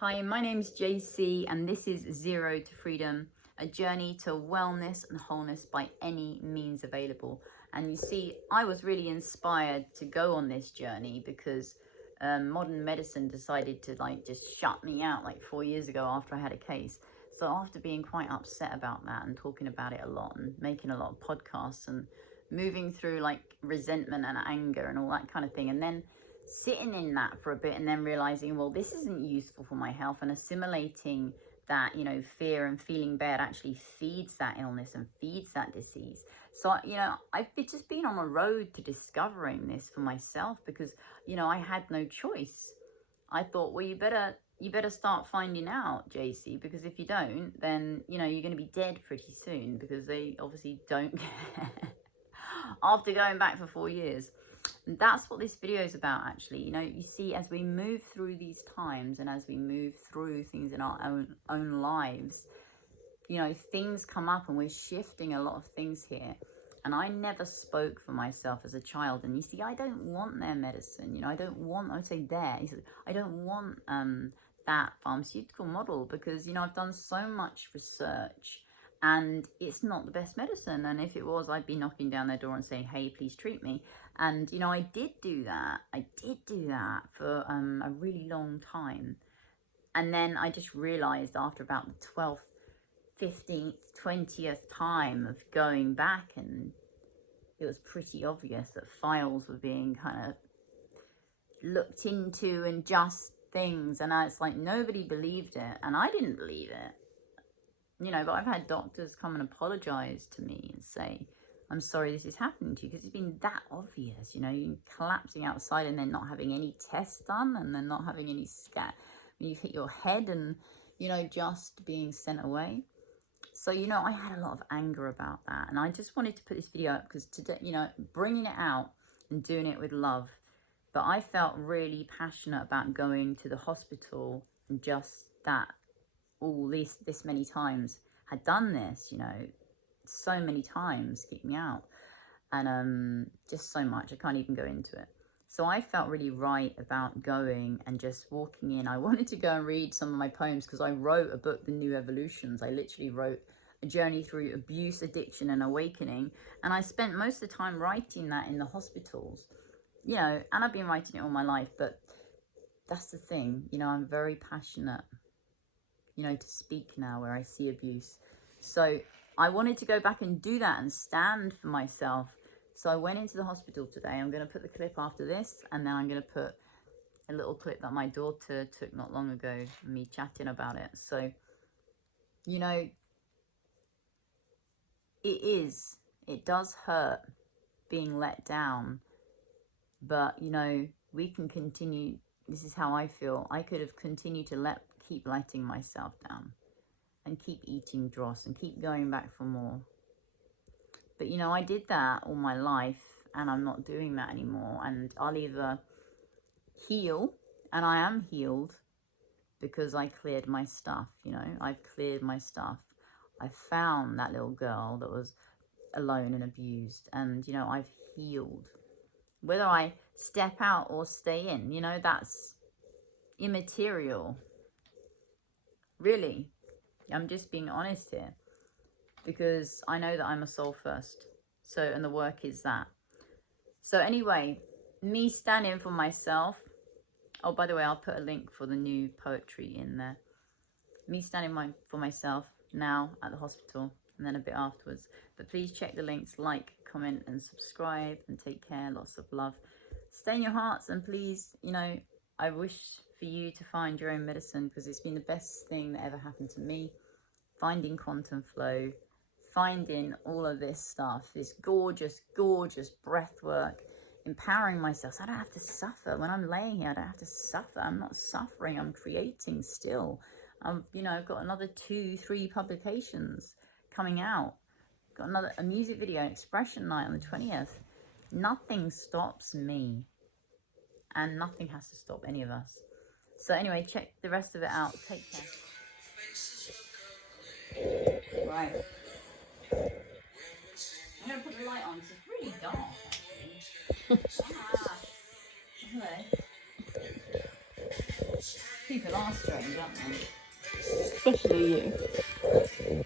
Hi, my name's Jaycee and this is Zero to Freedom, a journey to wellness and wholeness by any means available. And you see, I was really inspired to go on this journey because modern medicine decided to just shut me out 4 years ago after I had a case. So after being quite upset about that and talking about it a lot and making a lot of podcasts and moving through resentment and anger and all that kind of thing, and then sitting in that for a bit and then realizing, well, this isn't useful for my health, and assimilating that, fear and feeling bad actually feeds that illness and feeds that disease. So, I've just been on a road to discovering this for myself because, I had no choice. I thought, well, you better start finding out, Jaycee, because if you don't, then, you're going to be dead pretty soon because they obviously don't care after going back for 4 years. And that's what this video is about, actually. You see, as we move through these times and as we move through things in our own lives, things come up and we're shifting a lot of things here. And I never spoke for myself as a child. And you see, I don't want their medicine. I don't want, I would say I don't want that pharmaceutical model because, I've done so much research and it's not the best medicine. And if it was, I'd be knocking down their door and saying, hey, please treat me. And, I did do that. I did do that for a really long time. And then I just realized after about the 12th, 15th, 20th time of going back, and it was pretty obvious that files were being kind of looked into and just things. And it's like nobody believed it. And I didn't believe it. But I've had doctors come and apologize to me and say, I'm sorry this is happening to you, because it's been that obvious, you collapsing outside and then not having any tests done and then not having any scan. You've hit your head and, just being sent away. So, I had a lot of anger about that. And I just wanted to put this video up because today, bringing it out and doing it with love. But I felt really passionate about going to the hospital and just that all this many times had done this, so many times, kicked me out, and just so much I can't even go into it. So I felt really right about going and just walking in. I wanted to go and read some of my poems because I wrote a book, The New Evolutions. I literally wrote a journey through abuse, addiction and awakening, and I spent most of the time writing that in the hospitals, and I've been writing it all my life. But that's the thing, I'm very passionate, to speak now where I see abuse. So I wanted to go back and do that and stand for myself. So I went into the hospital today. I'm going to put the clip after this, and then I'm going to put a little clip that my daughter took not long ago, me chatting about it. So, it does hurt being let down, but, we can continue. This is how I feel. I could have continued to keep letting myself down and keep eating dross and keep going back for more. But, I did that all my life and I'm not doing that anymore. And I'll either heal, and I am healed because I cleared my stuff, I've cleared my stuff. I found that little girl that was alone and abused, and, I've healed. Whether I step out or stay in, that's immaterial. Really, I'm just being honest here because I know that I'm a soul first. So, and the work is that. So anyway, me standing for myself. Oh, by the way, I'll put a link for the new poetry in there. Me standing for myself now at the hospital and then a bit afterwards. But please check the links, like, comment and subscribe, and take care. Lots of love. Stay in your hearts, and please, I wish for you to find your own medicine because it's been the best thing that ever happened to me. Finding quantum flow, finding all of this stuff, this gorgeous, gorgeous breath work, empowering myself. So I don't have to suffer. When I'm laying here, I don't have to suffer. I'm not suffering. I'm creating still. I've got another 2-3 publications coming out. Got a music video, expression night on the 20th. Nothing stops me. And nothing has to stop any of us. So anyway, check the rest of it out. Take care. Right. I'm going to put the light on because it's really dark, actually. Hello. Keep it people are strange, aren't they? Especially you.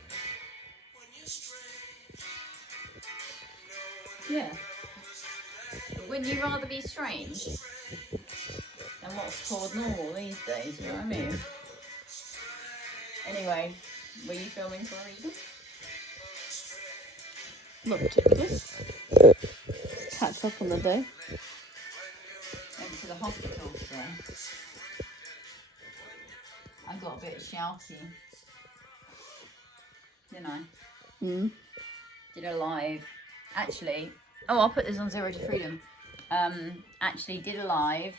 Yeah. Wouldn't you rather be strange than what's called normal these days, you know what I mean? Anyway, were you filming for a reason? Not particularly. Catch up on the day. Went to the hospital today. I got a bit shouty, didn't I? Did a live. Actually, I'll put this on Zero to Freedom. Actually did a live,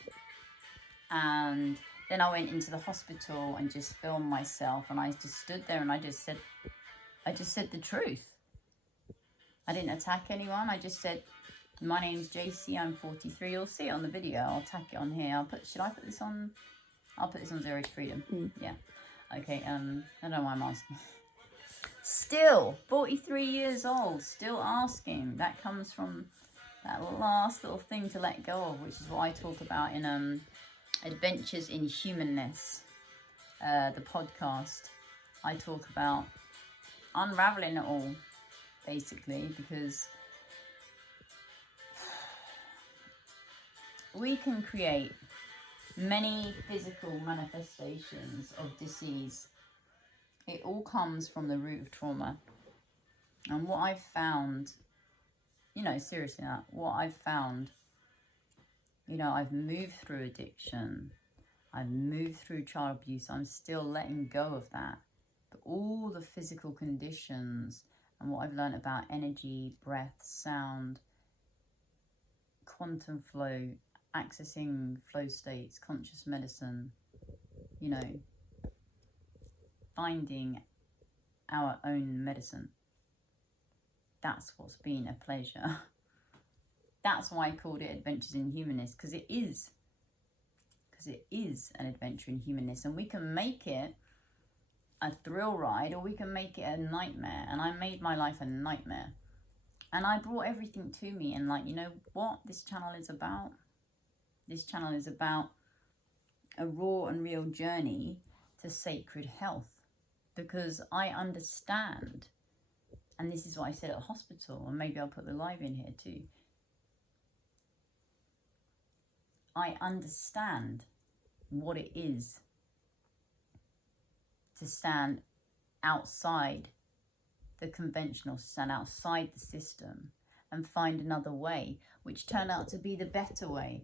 and then I went into the hospital and just filmed myself, and I just stood there and I just said the truth. I didn't attack anyone. I just said, my name's Jaycee, I'm 43. You'll see it on the video. I'll tack it on here. Should I put this on? I'll put this on Zero to Freedom. Yeah. Okay, I don't know why I'm asking. Still, 43 years old, still asking. That comes from that last little thing to let go of, which is what I talk about in Adventures in Humanness, the podcast. I talk about unraveling it all, basically, because we can create many physical manifestations of disease. It all comes from the root of trauma. And what I've found, seriously, what I've found, I've moved through addiction. I've moved through child abuse. I'm still letting go of that. But all the physical conditions and what I've learned about energy, breath, sound, quantum flow, accessing flow states, conscious medicine, finding our own medicine. That's what's been a pleasure. That's why I called it Adventures in Humanness, because it is an adventure in humanness, and we can make it a thrill ride or we can make it a nightmare. And I made my life a nightmare, and I brought everything to me. And what this channel is about? This channel is about a raw and real journey to sacred health, because I understand, and this is what I said at the hospital, and maybe I'll put the live in here too. I understand what it is to stand outside the conventional, stand outside the system and find another way, which turned out to be the better way.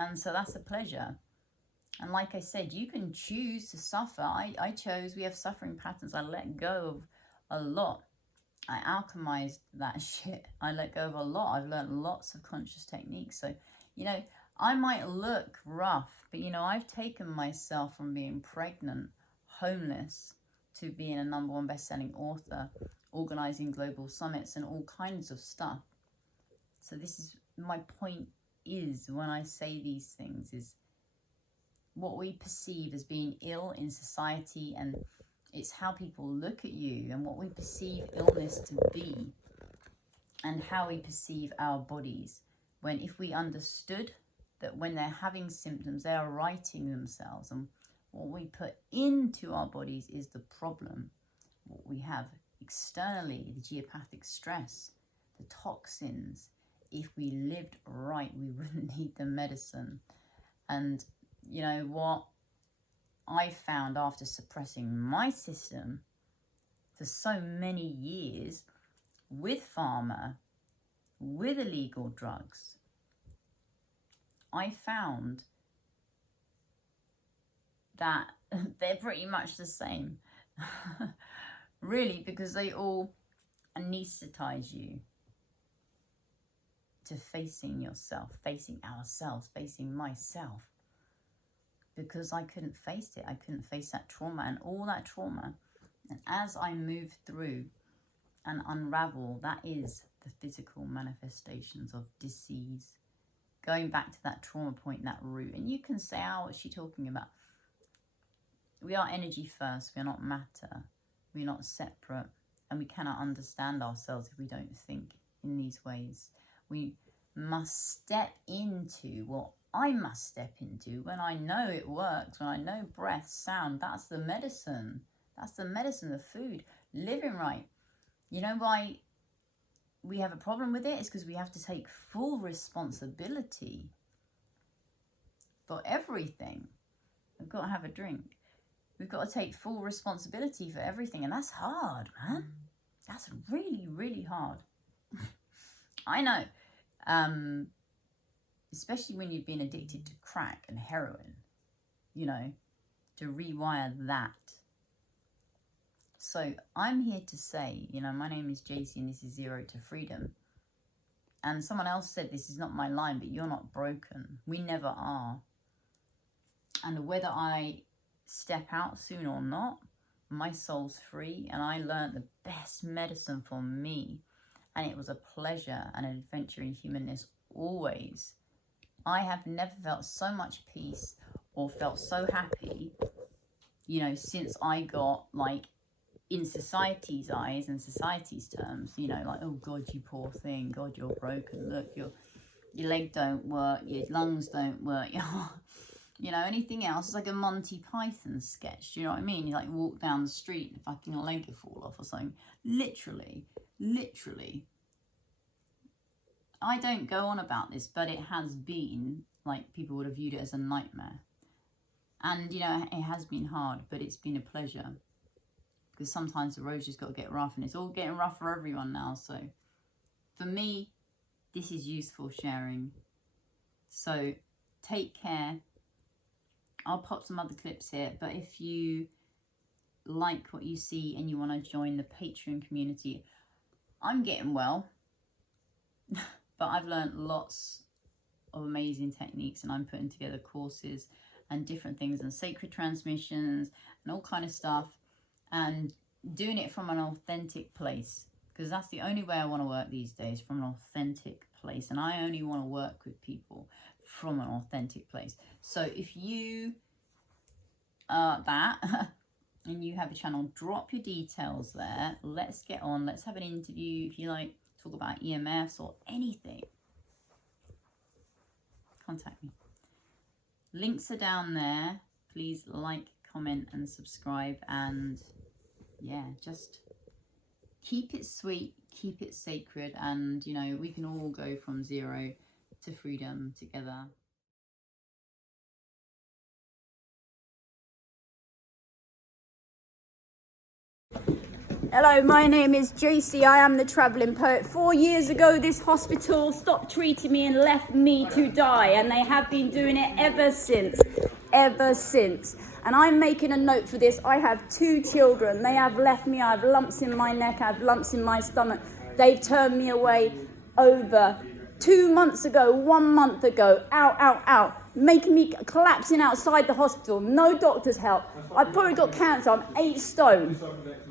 And so that's a pleasure. And like I said, you can choose to suffer. I chose, we have suffering patterns. I let go of a lot. I alchemized that shit. I let go of a lot. I've learned lots of conscious techniques. So, I might look rough, but, I've taken myself from being pregnant, homeless, to being a #1 best-selling author, organizing global summits and all kinds of stuff. So this is my point, is when I say these things, is what we perceive as being ill in society, and it's how people look at you and what we perceive illness to be, and how we perceive our bodies. When if we understood that when they're having symptoms, they are writing themselves, and what we put into our bodies is the problem. What we have externally, the geopathic stress, the toxins. If we lived right, we wouldn't need the medicine. And you know what I found after suppressing my system for so many years with pharma, with illegal drugs, I found that they're pretty much the same. Really, because they all anesthetize you to facing yourself, facing ourselves, facing myself. Because I couldn't face it. I couldn't face that trauma and all that trauma. And as I move through and unravel, that is the physical manifestations of disease. Going back to that trauma point, that root. And you can say, oh, what's she talking about? We are energy first. We are not matter. We're not separate. And we cannot understand ourselves if we don't think in these ways. We must step into what I must step into when I know it works, when I know breath, sound. That's the medicine. That's the medicine, the food. Living right. You know why we have a problem with it? It's because we have to take full responsibility for everything. We've got to have a drink. We've got to take full responsibility for everything. And that's hard, man. That's really, really hard. I know. Especially when you've been addicted to crack and heroin, you know, to rewire that. So I'm here to say, you know, my name is Jaycee and this is Zero to Freedom. And someone else said, this is not my line, but you're not broken. We never are. And whether I step out soon or not, my soul's free. And I learned the best medicine for me. And it was a pleasure and an adventure in humanness always. I have never felt so much peace or felt so happy, you know, since I got, like, in society's eyes and society's terms, you know, like, oh God, you poor thing, God, you're broken, look, your leg don't work, your lungs don't work, you know, anything else is like a Monty Python sketch, do you know what I mean? You like walk down the street and fucking leg will fall off or something. Literally. I don't go on about this, but it has been, like, people would have viewed it as a nightmare. And, you know, it has been hard, but it's been a pleasure. Because sometimes the road's just got to get rough, and it's all getting rough for everyone now. So, for me, this is useful sharing. So, take care. I'll pop some other clips here, but if you like what you see and you want to join the Patreon community, I'm getting well. But I've learned lots of amazing techniques, and I'm putting together courses and different things and sacred transmissions and all kind of stuff, and doing it from an authentic place, because that's the only way I want to work these days, from an authentic place. And I only want to work with people from an authentic place. So if you are that and you have a channel, drop your details there. Let's get on. Let's have an interview. If you like talk about EMFs or anything, contact me. Links are down there. Please like, comment and subscribe, and yeah, just keep it sweet, keep it sacred, and you know, we can all go from zero to freedom together. Hello, my name is Jaycee. I am the travelling poet. 4 years ago, this hospital stopped treating me and left me to die, and they have been doing it ever since. And I'm making a note for this. I have 2 children. They have left me. I have lumps in my neck. I have lumps in my stomach. They've turned me away over 2 months ago, 1 month ago. Out. Making me collapsing outside the hospital. No doctor's help. I've probably got cancer. I'm 8 stone.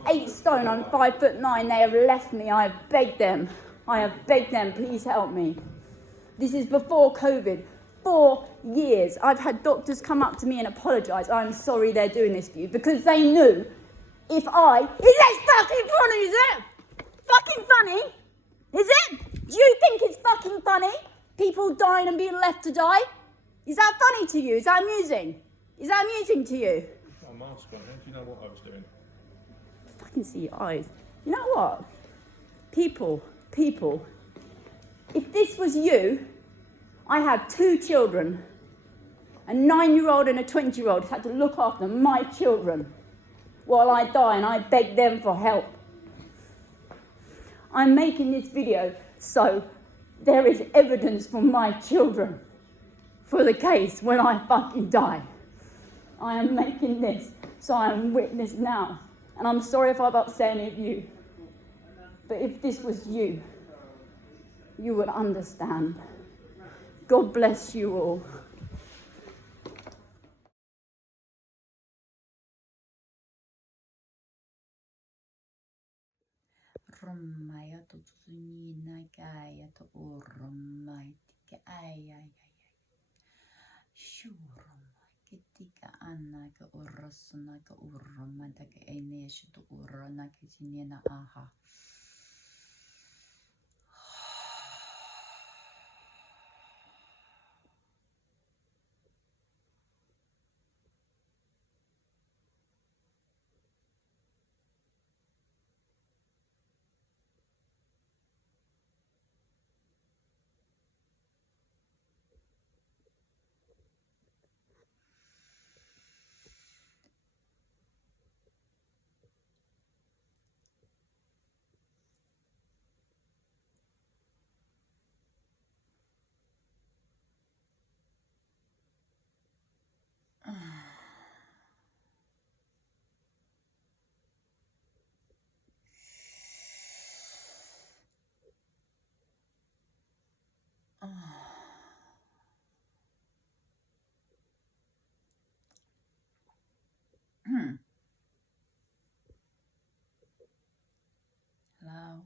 8 stone. I'm 5'9". They have left me. I have begged them. Please help me. This is before COVID. 4 years. I've had doctors come up to me and apologise. I'm sorry they're doing this for you, because they knew if I... Is that fucking funny, is it? Fucking funny? Is it? Do you think it's fucking funny? People dying and being left to die? Is that funny to you? Is that amusing? Is that amusing to you? Got a mask on. How do you know what I was doing? I can see your eyes. You know what? People. If this was you, I have 2 children. A 9-year-old and a 20-year-old had to look after my children while I die, and I beg them for help. I'm making this video so there is evidence for my children for the case when I fucking die. I am making this so I am witness now. And I'm sorry if I've upset any of you. But if this was you, you would understand. God bless you all. Ketika anak ke urusna ke urma da ke ene shitu urna ke jinena aha. Hello.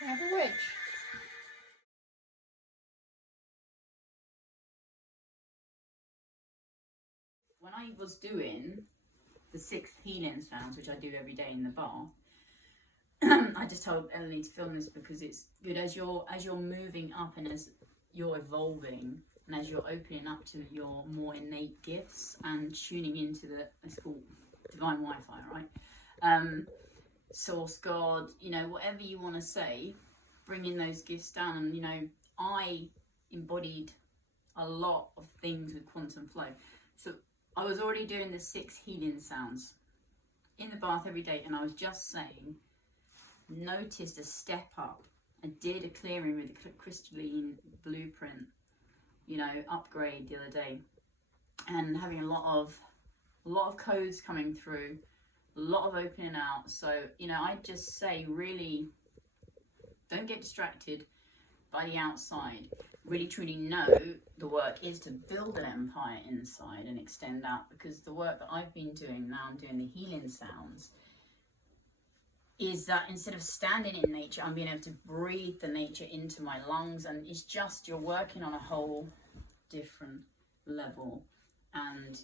Have a wedge. When I was doing the 6 healing sounds, which I do every day in the bath, I just told Eleni to film this because it's good as you're moving up and as you're evolving and as you're opening up to your more innate gifts and tuning into it's called divine Wi-Fi, right? Source, God, whatever you want to say, bringing those gifts down. And I embodied a lot of things with quantum flow, so I was already doing the 6 healing sounds in the bath every day, and I was just saying, noticed a step up. I did a clearing with the crystalline blueprint, upgrade the other day, and having a lot of codes coming through, a lot of opening out. So I just say, really don't get distracted by the outside. Really truly know the work is to build an empire inside and extend out, because the work that I've been doing now, I'm doing the healing sounds, is that instead of standing in nature, I'm being able to breathe the nature into my lungs, and it's just, you're working on a whole different level. And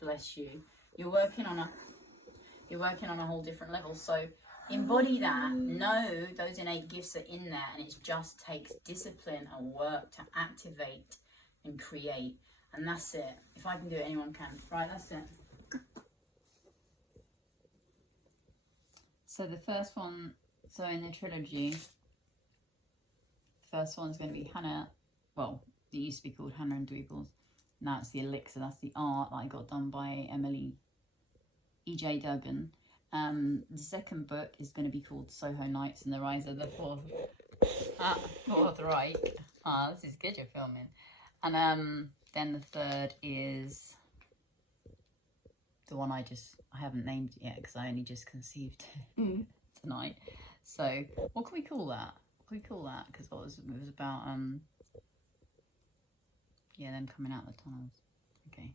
bless you, you're working on a whole different level. So embody that, know those innate gifts are in there, and it just takes discipline and work to activate and create. And that's it. If I can do it, anyone can. Right, that's it. So the first one, so in the trilogy, the first one's going to be Hannah. Well, it used to be called Hannah and Dweebles. Now it's the Elixir. That's the art that I got done by Emily E.J. Duggan. The second book is going to be called Soho Nights and the Rise of the Fourth Reich. This is good, you're filming. And then the third is the one I haven't named it yet because I only just conceived tonight. So what can we call that? What can we call that? Because it was about them coming out of the tunnels. Okay.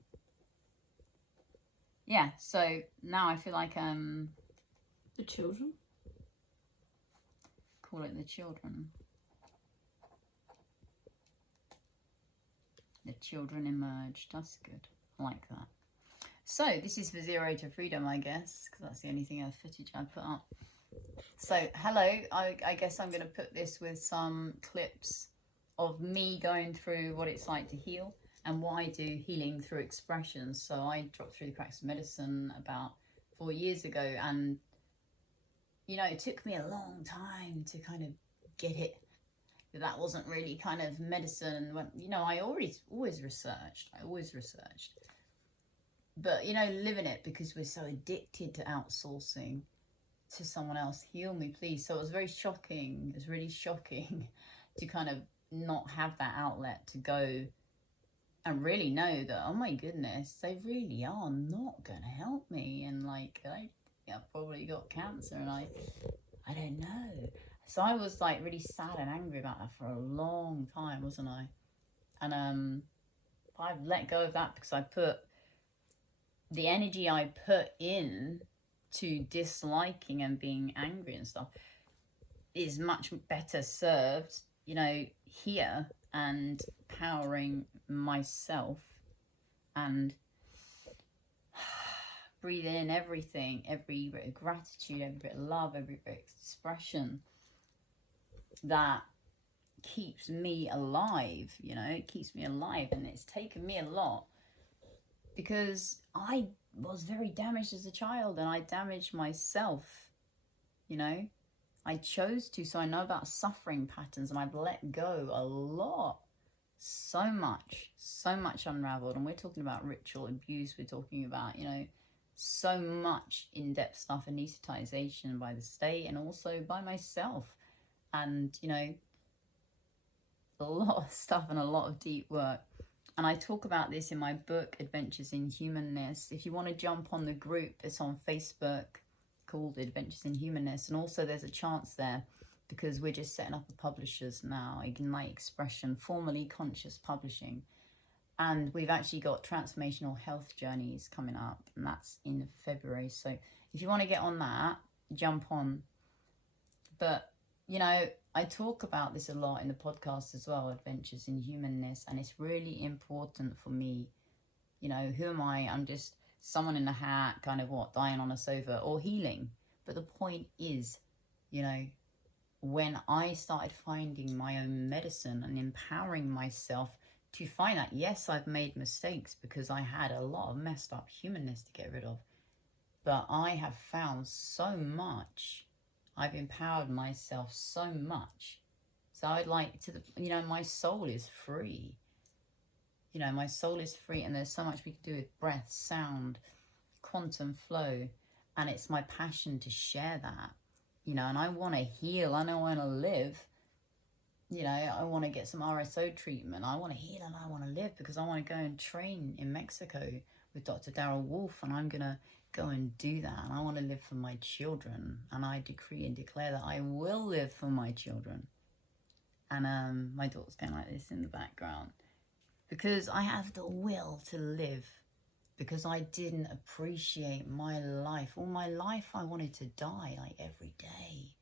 Yeah, so now I feel like the children. Call it the children. The children emerged. That's good. I like that. So this is for 0 to freedom, I guess, because that's the only thing of footage I put up. So hello, I guess I'm going to put this with some clips of me going through what it's like to heal and what I do healing through expressions. So I dropped through the cracks of medicine about 4 years ago, and you know, it took me a long time to kind of get it. That wasn't really kind of medicine. When, you know, I always researched. But, you know, living it because we're so addicted to outsourcing to someone else. Heal me, please. So it was very shocking. It was really shocking to kind of not have that outlet to go and really know that, oh my goodness, they really are not going to help me. And like, I've probably got cancer and I don't know. So I was like really sad and angry about that for a long time, wasn't I? And I've let go of that because I put the energy I put in to disliking and being angry and stuff is much better served, you know, here and powering myself and breathing in everything, every bit of gratitude, every bit of love, every bit of expression that keeps me alive, you know, it keeps me alive. And it's taken me a lot because I was very damaged as a child and I damaged myself, you know. I chose to, so I know about suffering patterns and I've let go a lot. So much unraveled. And we're talking about ritual abuse, we're talking about, you know, so much in-depth stuff, anesthetization by the state and also by myself. And, you know, a lot of stuff and a lot of deep work. And I talk about this in my book, Adventures in Humanness. If you want to jump on the group, it's on Facebook called Adventures in Humanness. And also there's a chance there because we're just setting up a publishers now, Ignite Expression, formerly Conscious Publishing. And we've actually got transformational health journeys coming up, and that's in February. So if you want to get on that, jump on. But, you know, I talk about this a lot in the podcast as well, Adventures in Humanness, and it's really important for me. You know, who am I? I'm just someone in a hat, kind of dying on a sofa or healing. But the point is, you know, when I started finding my own medicine and empowering myself to find that, yes, I've made mistakes because I had a lot of messed up humanness to get rid of, but I have found so much. I've empowered myself so much. So I'd like to, you know, my soul is free. You know, my soul is free and there's so much we can do with breath, sound, quantum flow. And it's my passion to share that, you know, and I want to heal and I want to live. You know, I want to get some RSO treatment. I want to heal and I want to live because I want to go and train in Mexico with Dr. Darrell Wolf, and I'm going to go and do that. And I want to live for my children, and I decree and declare that I will live for my children. And my daughter's going like this in the background because I have the will to live, because I didn't appreciate my life. All my life I wanted to die, like every day.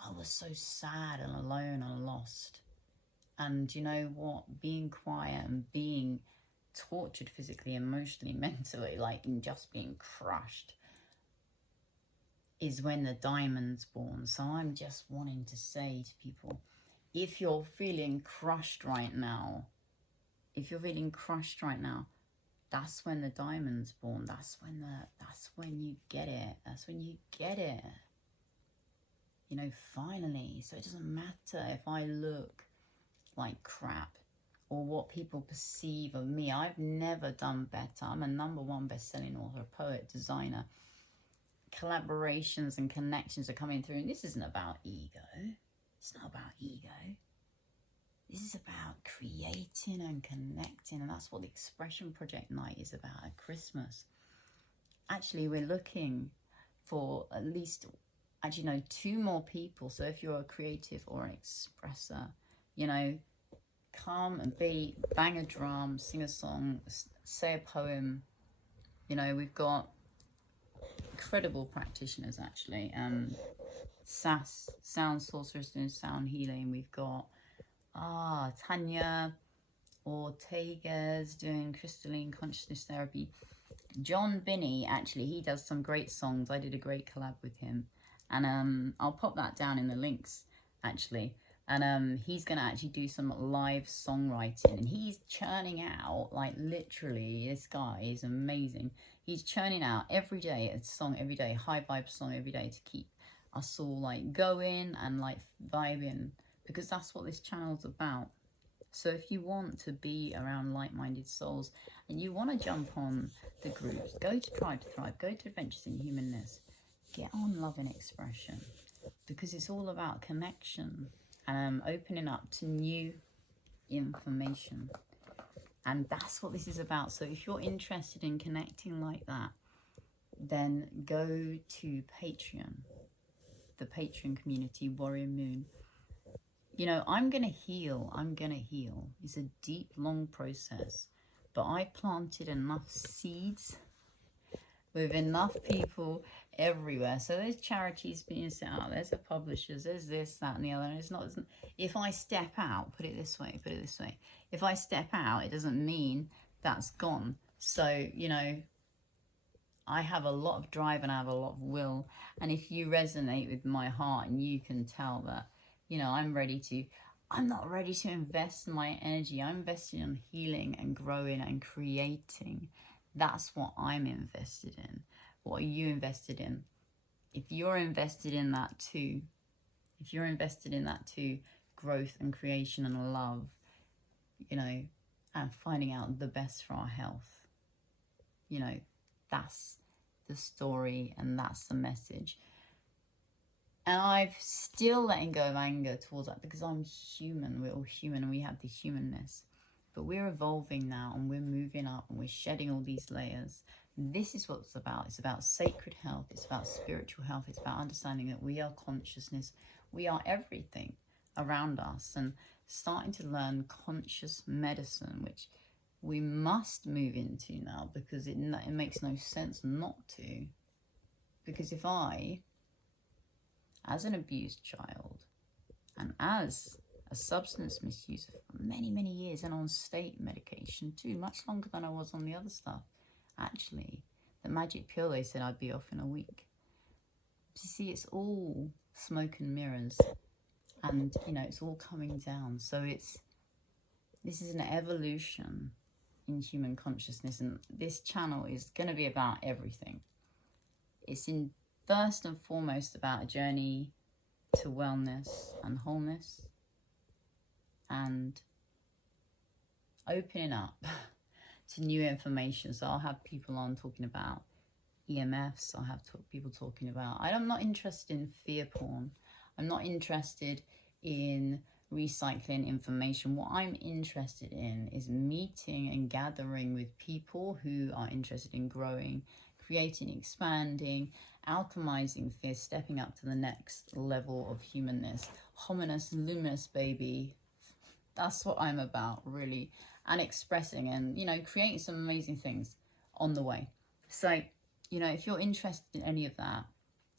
I was so sad and alone and lost. And you know what? Being quiet and being tortured physically, emotionally, mentally, like in just being crushed. is when the diamond's born. So I'm just wanting to say to people, if you're feeling crushed right now, that's when the diamond's born. That's when you get it. That's when you get it. You know, finally. So it doesn't matter if I look like crap or what people perceive of me. I've never done better. I'm a #1 best-selling author, poet, designer. Collaborations and connections are coming through. And this isn't about ego. It's not about ego. This is about creating and connecting. And that's what the Expression Project Night is about at Christmas. Actually, we're looking for at least, 2 more people. So if you're a creative or an expresser, come and bang a drum, sing a song, say a poem. We've got incredible practitioners, actually. SAS, sound sorcerers doing sound healing. We've got Tanya Ortega's doing crystalline consciousness therapy. John Binney, actually, he does some great songs. I did a great collab with him. And I'll pop that down in the links, actually. And he's going to actually do some live songwriting. And he's churning out, like, literally, this guy is amazing. He's churning out every day, a song every day, high vibe song every day to keep us all, like, going and, like, vibing. Because that's what this channel's about. So if you want to be around like-minded souls and you want to jump on the groups, go to Tribe to Thrive, go to Adventures in Humanness, get on Love and Expression, because it's all about connection and opening up to new information. And that's what this is about. So if you're interested in connecting like that, then go to Patreon, the Patreon community, Warrior Moon. I'm going to heal. It's a deep, long process. But I planted enough seeds with enough people everywhere. So there's charities being set out. There's the publishers. There's this, that, and the other. And it's not, if I step out, put it this way. If I step out, it doesn't mean that's gone. So, I have a lot of drive and I have a lot of will. And if you resonate with my heart and you can tell that, I'm not ready to invest my energy. I'm investing in healing and growing and creating. That's what I'm invested in. What are you invested in? If you're invested in that too, growth and creation and love, and finding out the best for our health, that's the story and that's the message. And I've still letting go of anger towards that because I'm human. We're all human and we have the humanness. But we're evolving now and we're moving up and we're shedding all these layers. This is what it's about. It's about sacred health. It's about spiritual health. It's about understanding that we are consciousness. We are everything around us, and starting to learn conscious medicine, which we must move into now because it makes no sense not to. Because if I, as an abused child and as a substance misuser for many, many years and on state medication too, much longer than I was on the other stuff. Actually, the magic pill, they said I'd be off in a week. You see, it's all smoke and mirrors and, it's all coming down. So this is an evolution in human consciousness, and this channel is going to be about everything. It's first and foremost about a journey to wellness and wholeness and opening up to new information. So I'll have people on talking about EMFs. I'll have people talking about, I'm not interested in fear porn. I'm not interested in recycling information. What I'm interested in is meeting and gathering with people who are interested in growing, creating, expanding, alchemizing fear, stepping up to the next level of humanness. Humanness, luminous, baby. That's what I'm about, really. And expressing and, creating some amazing things on the way. So, if you're interested in any of that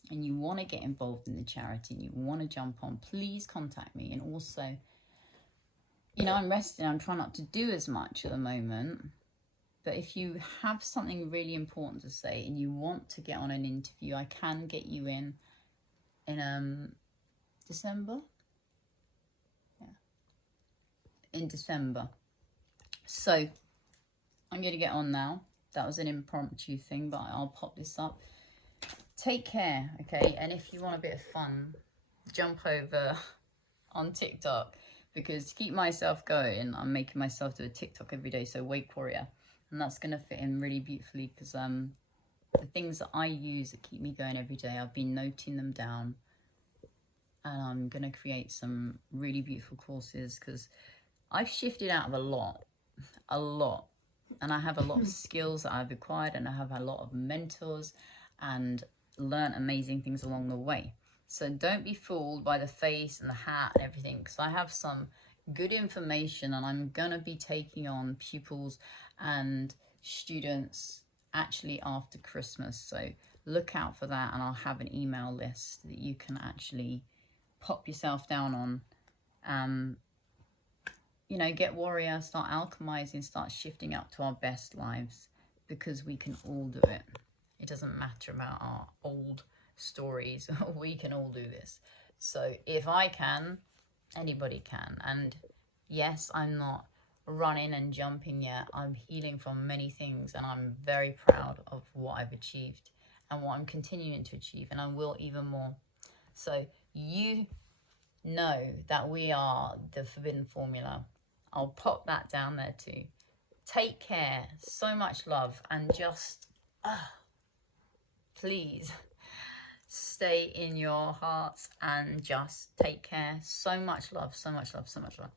and you want to get involved in the charity and you want to jump on, please contact me. And also, I'm resting. I'm trying not to do as much at the moment But if you have something really important to say and you want to get on an interview, I can get you in December. Yeah, in December. So I'm going to get on now. That was an impromptu thing, but I'll pop this up. Take care, okay? And if you want a bit of fun, jump over on TikTok, because to keep myself going, I'm making myself do a TikTok every day. So Wake Warrior, and that's going to fit in really beautifully, because the things that I use that keep me going every day, I've been noting them down, and I'm going to create some really beautiful courses, because I've shifted out of a lot, and I have a lot of skills that I've acquired, and I have a lot of mentors and learn amazing things along the way. So don't be fooled by the face and the hat and everything, because I have some good information, and I'm going to be taking on pupils and students actually after Christmas. So look out for that, and I'll have an email list that you can actually pop yourself down on. You know, get warrior, start alchemizing, start shifting up to our best lives, because we can all do it. It doesn't matter about our old stories. We can all do this. So if I can, anybody can. And yes, I'm not running and jumping yet. I'm healing from many things, and I'm very proud of what I've achieved and what I'm continuing to achieve, and I will even more. So you know that we are the forbidden formula. I'll pop that down there too. Take care. So much love, and just please stay in your hearts and just take care. So much love, so much love, so much love.